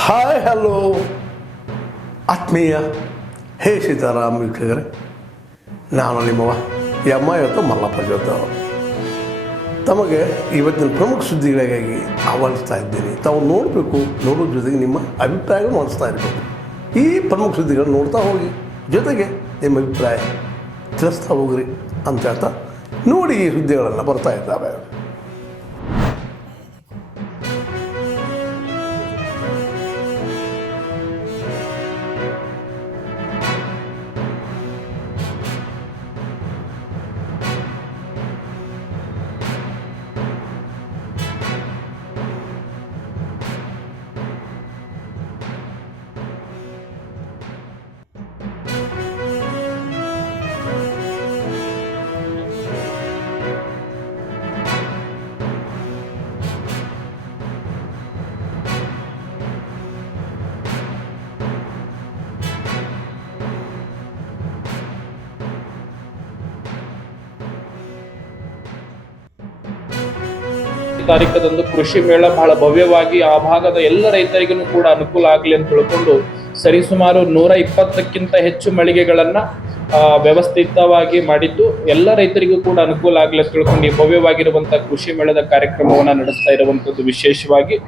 Hi hello ಆತ್ಮೀಯ, ಹೇ ಸೀತಾರಾಮ್ ವೀಕ್ಷಕರೇ, ನಾನು ನಿಮ್ಮವ ಎಮ್ಮ ಇವತ್ತು ಮಲ್ಲಪ್ಪ ಜೋತ. ತಮಗೆ ಇವತ್ತಿನ ಪ್ರಮುಖ ಸುದ್ದಿಗಳಿಗಾಗಿ ಆಹ್ವಾನಿಸ್ತಾ ಇದ್ದೀನಿ. ತಾವು ನೋಡಬೇಕು ನೋಡೋ ಜೊತೆಗೆ ನಿಮ್ಮ ಅಭಿಪ್ರಾಯಗಳು ಮಾಡಿಸ್ತಾ ಇರಬೇಕು. ಈ ಪ್ರಮುಖ ಸುದ್ದಿಗಳನ್ನು ನೋಡ್ತಾ ಹೋಗಿ, ಜೊತೆಗೆ ನಿಮ್ಮ ಅಭಿಪ್ರಾಯ ತಿಳಿಸ್ತಾ ಹೋಗ್ರಿ ಅಂತ ಹೇಳ್ತಾ ನೋಡಿ ಈ ಸುದ್ದಿಗಳನ್ನು ಬರ್ತಾ ಇದ್ದಾವೆ. ತಾರೀಕದಂದು ಕೃಷಿ ಮೇಳ ಬಹಳ ಭವ್ಯವಾಗಿ ಆ ಭಾಗದ ಎಲ್ಲ ರೈತರಿಗೂ ಕೂಡ ಅನುಕೂಲ ಆಗಲಿ ಅಂತ ತಿಳ್ಕೊಂಡು ಸರಿಸುಮಾರು ನೂರ ಇಪ್ಪತ್ತಕ್ಕಿಂತ ಹೆಚ್ಚು ಮಳಿಗೆಗಳನ್ನು ವ್ಯವಸ್ಥಿತವಾಗಿ ಮಾಡಿದ್ದು ಎಲ್ಲ ರೈತರಿಗೂ ಕೂಡ ಅನುಕೂಲ ಆಗಲಿ ಅಂತ ತಿಳ್ಕೊಂಡು ಈ ಭವ್ಯವಾಗಿರುವಂಥ ಕೃಷಿ ಮೇಳದ ಕಾರ್ಯಕ್ರಮವನ್ನ ನಡೆಸ್ತಾ ಇರುವಂಥದ್ದು ವಿಶೇಷವಾಗಿ.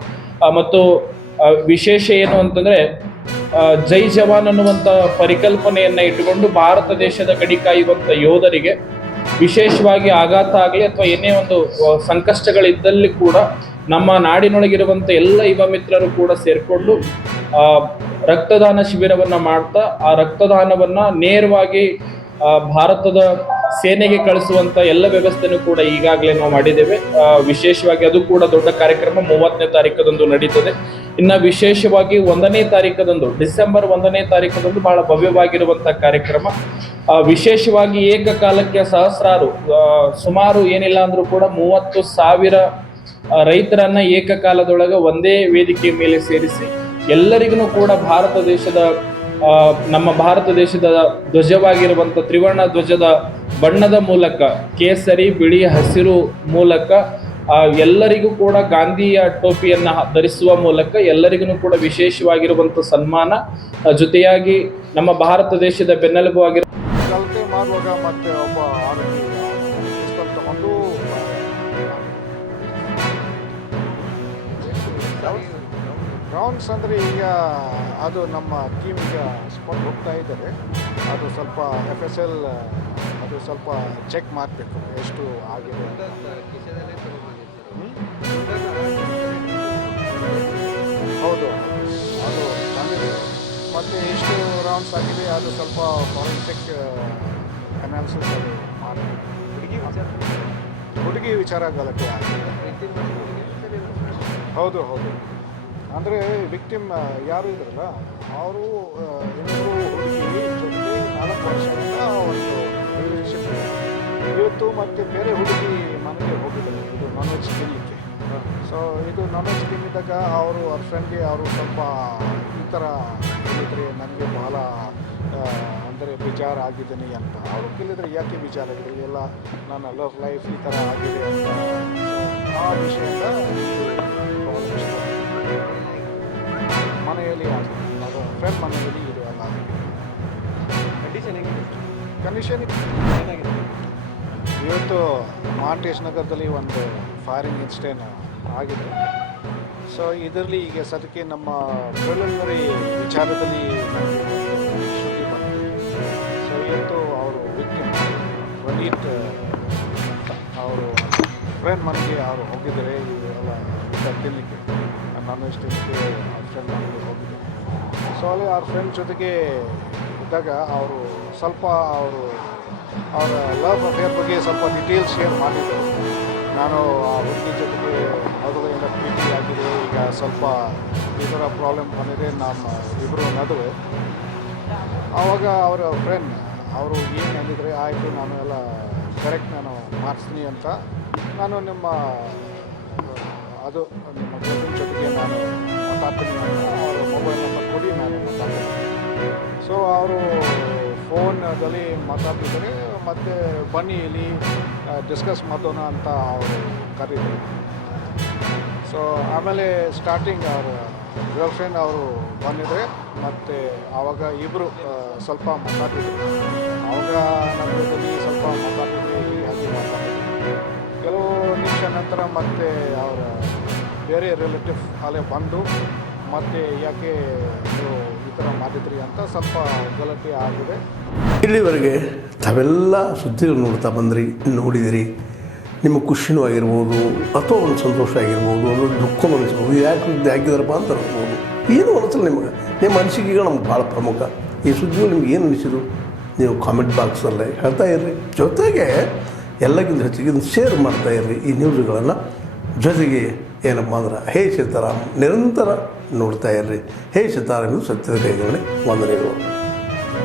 ಮತ್ತು ವಿಶೇಷ ಏನು ಅಂತಂದ್ರೆ ಜೈ ಜವಾನ್ ಅನ್ನುವಂತ ಪರಿಕಲ್ಪನೆಯನ್ನ ಇಟ್ಟುಕೊಂಡು ಭಾರತ ದೇಶದ ಗಡಿ ಕಾಯುವಂತ ಯೋಧರಿಗೆ ವಿಶೇಷವಾಗಿ ಆಘಾತ ಆಗಲಿ ಅಥವಾ ಏನೇ ಒಂದು ಸಂಕಷ್ಟಗಳಿದ್ದಲ್ಲಿ ಕೂಡ ನಮ್ಮ ನಾಡಿನೊಳಗಿರುವಂಥ ಎಲ್ಲ ಯುವ ಮಿತ್ರರು ಕೂಡ ಸೇರಿಕೊಂಡು ರಕ್ತದಾನ ಶಿಬಿರವನ್ನು ಮಾಡ್ತಾ, ಆ ರಕ್ತದಾನವನ್ನು ನೇರವಾಗಿ ಭಾರತದ ಸೇನೆಗೆ ಕಳಿಸುವಂಥ ಎಲ್ಲ ವ್ಯವಸ್ಥೆನೂ ಕೂಡ ಈಗಾಗಲೇ ನಾವು ಮಾಡಿದ್ದೇವೆ. ವಿಶೇಷವಾಗಿ ಅದು ಕೂಡ ದೊಡ್ಡ ಕಾರ್ಯಕ್ರಮ. ಮೂವತ್ತನೇ ತಾರೀಕದಂದು ನಡೀತದೆ. ಇನ್ನು ವಿಶೇಷವಾಗಿ ಒಂದನೇ ತಾರೀಕದಂದು, ಡಿಸೆಂಬರ್ ಒಂದನೇ ತಾರೀಕದಂದು ಬಹಳ ಭವ್ಯವಾಗಿರುವಂಥ ಕಾರ್ಯಕ್ರಮ. ವಿಶೇಷವಾಗಿ ಏಕಕಾಲಕ್ಕೆ ಸಹಸ್ರಾರು ಸುಮಾರು ಏನಿಲ್ಲ ಅಂದ್ರೂ ಕೂಡ ಮೂವತ್ತು ಸಾವಿರ ರೈತರನ್ನ ಏಕಕಾಲದೊಳಗೆ ಒಂದೇ ವೇದಿಕೆ ಮೇಲೆ ಸೇರಿಸಿ ಎಲ್ಲರಿಗೂ ಕೂಡ ಭಾರತ ದೇಶದ ನಮ್ಮ ಭಾರತ ದೇಶದ ಧ್ವಜವಾಗಿರುವಂಥ ತ್ರಿವರ್ಣ ಧ್ವಜದ ಬಣ್ಣದ ಮೂಲಕ, ಕೇಸರಿ, ಬಿಳಿ, ಹಸಿರು ಮೂಲಕ ಎಲ್ಲರಿಗೂ ಕೂಡ ಗಾಂಧಿಯ ಟೋಪಿಯನ್ನು ಧರಿಸುವ ಮೂಲಕ ಎಲ್ಲರಿಗೂ ಕೂಡ ವಿಶೇಷವಾಗಿರುವಂಥ ಸನ್ಮಾನ ಜೊತೆಯಾಗಿ ನಮ್ಮ ಭಾರತ ದೇಶದ ಬೆನ್ನೆಲುಬು ಆಗಿರೋ ಮಾಡುವಾಗ ಮತ್ತೆ ಒಬ್ಬ ಆರೋಪಿ ಪಿಸ್ತಲ್ ತಗೊಂಡು ರೌಂಡ್ಸ್ ಅಂದರೆ ಈಗ ಅದು ನಮ್ಮ ಟೀಮ್ ಈಗ ಸ್ಪಾಟ್ ಹೋಗ್ತಾ ಇದ್ದಾರೆ ಅದು ಸ್ವಲ್ಪ ಎಫ್ ಎಸ್ ಎಲ್ ಅದು ಸ್ವಲ್ಪ ಚೆಕ್ ಮಾಡಬೇಕು ಎಷ್ಟು ಆಗಿದೆ? ಹೌದು, ಅದು ಮತ್ತು ಎಷ್ಟು ರೌಂಡ್ಸ್ ಆಗಿದೆ ಅದು ಸ್ವಲ್ಪ ಫಾರೆನ್ಸಿಕ್ ಅನಾಲಿಸಿಸ್ ಅದು ಹುಡುಗಿ ವಿಚಾರ ಗಲಾಟೆ ಹೌದು ಹೌದು. ಅಂದರೆ ವಿಕ್ಟಿಮ್ ಯಾರು ಇದ್ರಲ್ಲ, ಅವರು ಇನ್ನೊಬ್ಬರು ಹುಡುಗಿ ನಾಲ್ಕು ವರ್ಷದಿಂದ ಒಂದು ರಿಲೇಷನ್ಶಿಪ್ ಇವತ್ತು ಮತ್ತು ಬೇರೆ ಹುಡುಗಿ ಮನೆಗೆ ಹೋಗಿದ್ದಾರೆ. ಇದು ನಾನ್ ವೆಜ್ ತಿನ್ನಲಿಕ್ಕೆ ಸೊ ಇದು ನಾನ್ ವೆಜ್ ತಿನ್ನಿದಾಗ ಅವರು ಅವ್ರ ಫ್ರೆಂಡ್ಗೆ ಅವರು ಸ್ವಲ್ಪ ಈ ಥರ ಹೇಳಿದರೆ ನನಗೆ ಬಹಳ ಅಂದರೆ ವಿಚಾರ ಆಗಿದ್ದೀನಿ ಅಂತ. ಅವರು ಕೇಳಿದರೆ ಯಾಕೆ ವಿಚಾರ ಆಗಿದೆ ಎಲ್ಲ ನನ್ನ ಲವ್ ಲೈಫ್ ಈ ಥರ ಆಗಿದೆ ಅಂತ. ಆ ವಿಷಯದ. ಮನೆಯಲ್ಲಿ ಆಗಿದೆ ಅದು ಫ್ರೆಂಡ್ ಮನೆಯಲ್ಲಿ ಇದು ಎಲ್ಲ ಆಗಿದೆ ಕಂಡೀಷನ್ ಇವತ್ತು ಮಾಂಟೇಶ್ ನಗರದಲ್ಲಿ ಒಂದು ಫೈರಿಂಗ್ ಇನ್ಸಿಡೆಂಟ್ ಆಗಿದೆ. ಸೊ ಇದರಲ್ಲಿ ಈಗ ಸದ್ಯಕ್ಕೆ ನಮ್ಮ ಪ್ರಿಲಿಮಿನರಿ ವಿಚಾರದಲ್ಲಿ ವನೀತ್ ಅವರು ಫ್ರೆಂಡ್ ಮನೆಗೆ ಅವರು ಹೋಗಿದ್ದಾರೆ, ಇವೆಲ್ಲ ಕಟ್ಟಿಲಿಕ್ಕೆ ನಾನ್ ಅವ್ರ ಫ್ರೆಂಡ್ ಮನೆಗೆ ಹೋಗಿದ್ದಾರೆ ಸೊ ಅಲ್ಲಿ ಅವ್ರ ಫ್ರೆಂಡ್ ಜೊತೆಗೆ ಇದ್ದಾಗ ಅವರು ಸ್ವಲ್ಪ ಅವರು ಅವರ ಲವ್ ಅಫೇರ್ ಬಗ್ಗೆ ಸ್ವಲ್ಪ ಡೀಟೇಲ್ಸ್ ಶೇರ್ ಮಾಡಿದರು. ನಾನು ಆ ಹುಡುಗಿ ಜೊತೆಗೆ ಮೊದಲಿಂದ ಪ್ರೀತಿ ಆಗಿದೆ, ಈಗ ಸ್ವಲ್ಪ ಈ ಥರ ಪ್ರಾಬ್ಲಮ್ ಬಂದಿದೆ, ನಮ್ಮ ಇಬ್ಬರು ನಡುವೆ. ಆವಾಗ ಅವರ ಫ್ರೆಂಡ್ ಅವರು ಏನು ಹೇಳಿದರೆ, ಆಯಿತು, ನಾನು ಎಲ್ಲ ಕರೆಕ್ಟ್ ನಾನು ಮಾಡಿಸ್ತೀನಿ ಅಂತ ನಾನು ನಿಮ್ಮ, ಅದು, ನಿಮ್ಮ ಜೊತೆಗೆ ನಾನು ಮಾತಾಡ್ತೀನಿ ಅವರ ಮೊಬೈಲ್ ನಂಬರ್ ಕೊಡಿ, ನಾನು ಮಾತಾಡ್ತೀನಿ. ಸೊ ಅವರು ಫೋನಲ್ಲಿ ಮಾತಾಡ್ತಿದ್ದಾರೆ. ಮತ್ತು ಬನ್ನಿ ಇಲ್ಲಿ ಡಿಸ್ಕಸ್ ಮಾಡೋಣ ಅಂತ ಅವರು ಕರೀತಾರೆ. ಸೊ ಆಮೇಲೆ ಸ್ಟಾರ್ಟಿಂಗ್ ಅವರು ಗರ್ಲ್ ಫ್ರೆಂಡ್ ಅವರು ಬಂದಿದ್ರೆ ಮತ್ತು ಆವಾಗ ಇಬ್ಬರು ಸ್ವಲ್ಪ ಮಾತಾಡಿದ್ರು ಆವಾಗ ನಮ್ಮ ಜೊತೆ ಸ್ವಲ್ಪ ಮಾತಾಡಿದ್ವಿ ಕೆಲವು ನಿಮಿಷ ನಂತರ ಮತ್ತೆ ಅವರ ಬೇರೆ ರಿಲೇಟಿವ್ ಅಲ್ಲೇ ಬಂದು, ಮತ್ತೆ ಯಾಕೆ ನೀವು ಈ ಥರ ಮಾಡಿದ್ರಿ ಅಂತ ಸ್ವಲ್ಪ ಗಲಾಟೆ ಆಗಿದೆ. ಇಲ್ಲಿವರೆಗೆ ತಾವೆಲ್ಲ ಸುದ್ದಿಗಳು ನೋಡ್ತಾ ಬಂದ್ರಿ, ನೋಡಿದಿರಿ. ನಿಮಗೆ ಖುಷಿನೂ ಆಗಿರ್ಬೋದು, ಅಥವಾ ಒಂದು ಸಂತೋಷ ಆಗಿರ್ಬೋದು, ಒಂದು ದುಃಖನೂ ಅನಿಸ್ಬೋದು. ಯಾಕೆ ಹಾಕಿದಾರಪ್ಪ ಅಂತ ಅನ್ಬೋದು ಏನು ಅನಿಸಲ್ಲ ನಿಮಗೆ? ನಿಮ್ಮ ಅನಿಸಿಕೆಗಳು ನಮ್ಗೆ ಭಾಳ ಪ್ರಮುಖ. ಈ ಸುದ್ದಿಗಳು ನಿಮ್ಗೆ ಏನು ಅನಿಸಿದ್ರು? ನೀವು ಕಾಮೆಂಟ್ ಬಾಕ್ಸಲ್ಲೇ ಹೇಳ್ತಾ ಇರ್ರಿ. ಜೊತೆಗೆ ಎಲ್ಲಕ್ಕಿಂತ ಹೆಚ್ಚಿಗೆ ಶೇರ್ ಮಾಡ್ತಾ ಇರ್ರಿ ಈ ನ್ಯೂಸ್ಗಳನ್ನು ಜೊತೆಗೆ ಏನಪ್ಪ ಅಂದ್ರೆ, ಹೇ ಸೀತಾರಾಮ್, ನಿರಂತರ ನೋಡ್ತಾ ಇರ್ರಿ. ಹೇ ಸೀತಾರಾಮ್ ಸತ್ಯದ ಕೈಗಳೇ ವಂದನೆಗಳು.